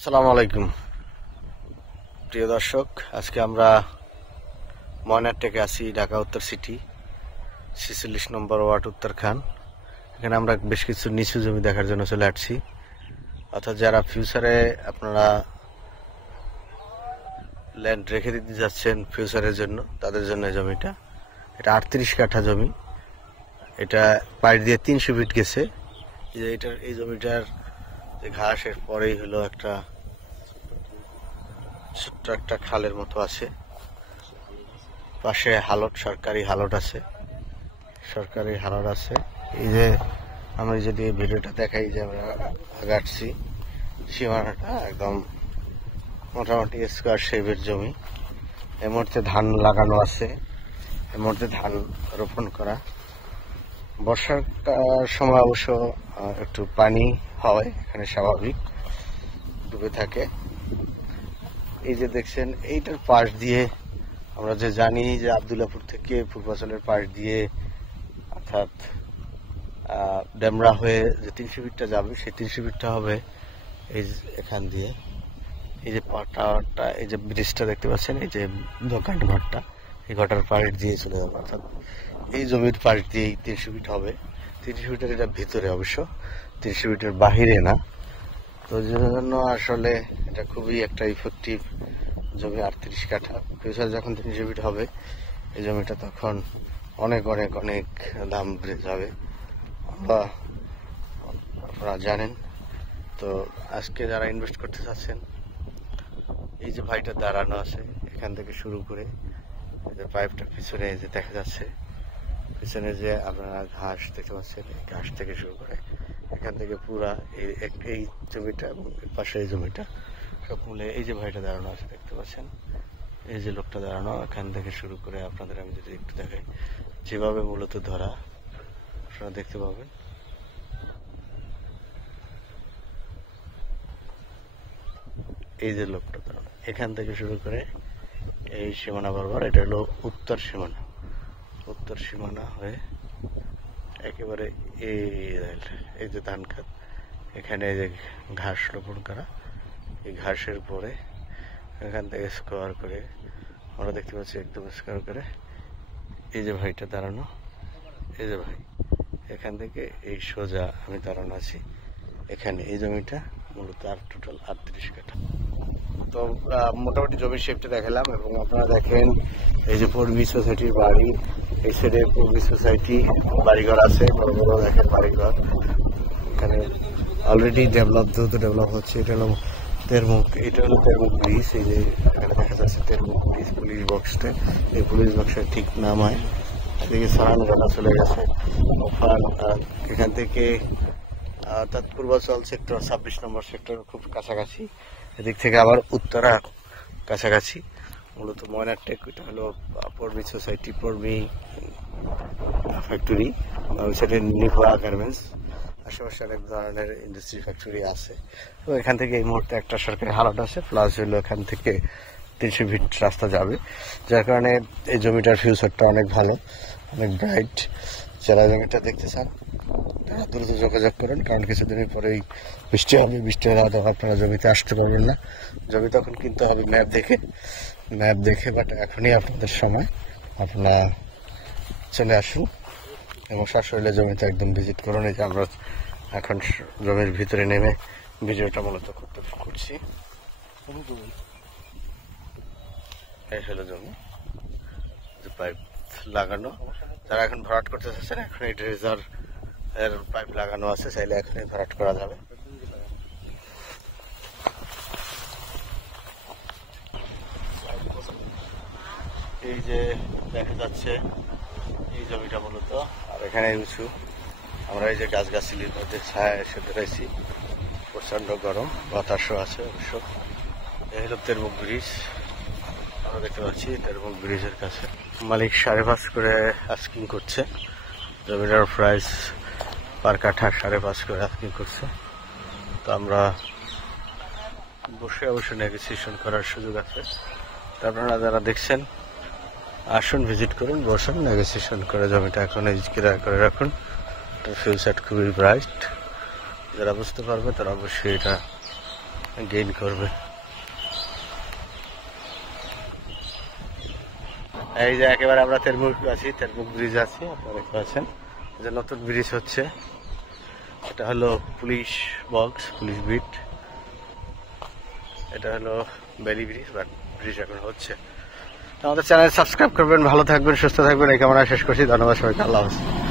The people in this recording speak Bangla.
আসসালামু আলাইকুম প্রিয় দর্শক, আজকে আমরা ময়নারটেকে আছি, ঢাকা উত্তর সিটি ৪৬ নম্বর ওয়ার্ড উত্তরখান। এখানে আমরা বেশ কিছু নিচু জমি দেখার জন্য চলে আসছি। অর্থাৎ যারা ফিউচারে আপনারা ল্যান্ড রেখে দিতে যাচ্ছেন ফিউচারের জন্য, তাদের জন্য এই জমিটা। এটা ৩৮ কাঠা জমি। এটা পাশ দিয়ে ৩০০ ফিট গেছে। এই জমিটার যে ঘাসের পরেই হলো একটা ছোট্ট একটা খালের মতো আছে, পাশে সরকারি হালট আছে। এই যে আমরা যদি ভিডিওটা দেখাই, যে আমরা আগাচ্ছি সীমানাটা একদম মোটামুটি স্কোয়ার শেপের জমি। এর মধ্যে ধান লাগানো আছে, এর মধ্যে ধান রোপণ করা। বর্ষার সময় অবশ্য একটু পানি হয়, এখানে স্বাভাবিক ডুবে থাকে। এই যে দেখছেন, এইটার পাশ দিয়ে আমরা যে জানি যে আবদুল্লাপুর থেকে পূর্বাচলের পাশ দিয়ে অর্থাৎ ডেমরা হয়ে যে ৩০০ ফিটটা যাবে, সেই ৩০০ ফিটটা হবে এই এখান দিয়ে। এই যে পাটাটা, এই যে ব্রিজটা দেখতে পাচ্ছেন, এই যে দোকান ঘরটা, এই ঘরটার পাশ দিয়ে চলে যাবে। অর্থাৎ এই জমির পাশ দিয়েই ৩০০ ফিট হবে। ৩০০ ফিটের এটা ভিতরে, অবশ্য ৩০০ ফিটের বাহিরে না। তো যে জন্য আসলে এটা খুবই একটা ইফেক্টিভ জমি। ৩৮ কাঠা ফিউচার যখন ৩০০ ফিট হবে, এই জমিটা তখন অনেক অনেক অনেক দাম বেড়ে যাবে, আপনারা জানেন। তো আজকে যারা ইনভেস্ট করতে চাচ্ছেন, এই যে ভাইটা দাঁড়ানো আছে, এখান থেকে শুরু করে এই যে পাইপটা পিছনে যে দেখা যাচ্ছে, পিছনে যে আপনারা ঘাস দেখতে পাচ্ছেন, এই ঘাস থেকে শুরু করে এখান থেকে পুরা এই জমিটা এবং পাশে এই জমিটা সব মিলে, এই যে ভাইটা দাঁড়ানো আছে দেখতে পাচ্ছেন, এই যে লোকটা দাঁড়ানো, এখান থেকে শুরু করে আপনাদের আমি যদি একটু দেখাই, যেভাবে মূলত ধরা আপনারা দেখতে পাবেন। এই যে লোকটা দাঁড়ানো, এখান থেকে শুরু করে এই সীমানা বরাবর, এটা হলো উত্তর সীমানা হয়ে একেবারে এই যে ধান খাত, এখানে যে ঘাস রোপণ করা, এই ঘাসের পরে এখান থেকে স্কোয়ার করে আমরা দেখতে পাচ্ছি, একদম স্কোয়ার করে এই যে ভাইটা দাঁড়ানো, এই যে ভাই এখান থেকে এই সোজা আমি দাঁড়ানো আছি এখানে। এই জমিটা মূলত টোটাল ৩৮ কাঠা। তো মোটামুটি জমির শেপটা দেখালাম, এবং আপনারা দেখেন এই যে পূর্বী সোসাইটির বাড়ি, এই সাইডে পূর্বী সোসাইটি বাড়িঘর আছে, বড় বড় দেখেন বাড়িঘর। এখানে অলরেডি দ্রুত ডেভেলপ হচ্ছে। এটা হলো তেরমুখ ব্রিজ। এই যে এখানে দেখা যাচ্ছে তেরমুখ ব্রিজ, পুলিশ বক্সটা, এই পুলিশ বক্সের ঠিক নামায় এদিকে সারানগালা চলে গেছে। এখান থেকে অর্থাৎ পূর্বাচল সেক্টর ২৬ নম্বর সেক্টর খুব কাছাকাছি, এদিক থেকে আবার উত্তরা কাছাকাছি। মূলত ময়নারটেক, এটা হলো পূর্বী সোসাইটি, পূর্বী ফ্যাক্টরি, ওই সাইডে নিভোয়া গার্মেন্টস, আশেপাশে অনেক ধরনের ইন্ডাস্ট্রি ফ্যাক্টরি আছে। তো এখান থেকে এই মুহূর্তে একটা সরকারি হালট আছে, প্লাস হলো এখান থেকে ৩০০ ফিট রাস্তা যাবে, যার কারণে এই জমিটার ফিউচারটা অনেক ভালো, অনেক ব্রাইট। যারা জমিটা দেখতে চান তারা দ্রুত যোগাযোগ করেন, কারণ কিছুদিনের পরেই বৃষ্টি হবে। বৃষ্টি হলে হয়তো আপনারা জমিতে আসতে পারবেন না, জমি তখন কিনতে হবে ম্যাপ দেখে। বাট এখনই আপনাদের সময়, আপনারা চলে আসুন এবং সশরীরে জমিতে একদম ভিজিট করুন। এই যে আমরা এখন জমির ভিতরে নেমে ভিডিওটা মূলত করছি। এই হলো জমি, যে পাইপ লাগানো, যারা এখন ভরাট করতে চাচ্ছেন, এখন এই ড্রেজার এর পাইপ লাগানো আছে, চাইলে এখনই ভরাট করা যাবে। এই যে দেখা যাচ্ছে এই জমিটা মূলত, আর এখানে উঁচু, আমরা এই যে গাছগাছালির মধ্যে ছায়া এসে ধরেছি, প্রচন্ড গরম, বাতাসও আছে অবশ্য। এই হলো তেরমুখ ব্রিজ, আমরা দেখতে পাচ্ছি তেরমুখ ব্রিজের কাছে। মালিক ৫.৫ করে আস্কিং করছে, জমিটার প্রাইস পার কাঠা ৫.৫ করে আস্কিং করছে। তো আমরা বসে অবশ্য নেগোসিয়েশন করার সুযোগ আছে। তো আপনারা যারা দেখছেন আসুন, ভিজিট করুন, বসুন, নেগোসিয়েশন করে জমিটা এখন ক্রয় করে রাখুন। ফিউচার খুবই ব্রাইট, যারা বুঝতে পারবে তারা অবশ্যই এটা গেইন করবে। এই যে একেবারে আমরা তেরমুখ আছি, তেরমুখ ব্রিজ আছি, আপনারা দেখতে পাচ্ছেন যে নতুন ব্রিজ হচ্ছে। এটা হলো পুলিশ বক্স, পুলিশ বিট। এটা হলো বেলি ব্রিজ, বাট ব্রিজ এখন হচ্ছে। আমাদের চ্যানেল সাবস্ক্রাইব করবেন, ভালো থাকবেন, সুস্থ থাকবেন, এই কামনা শেষ করছি। ধন্যবাদ সবাইকে, আল্লাহ হাফেজ।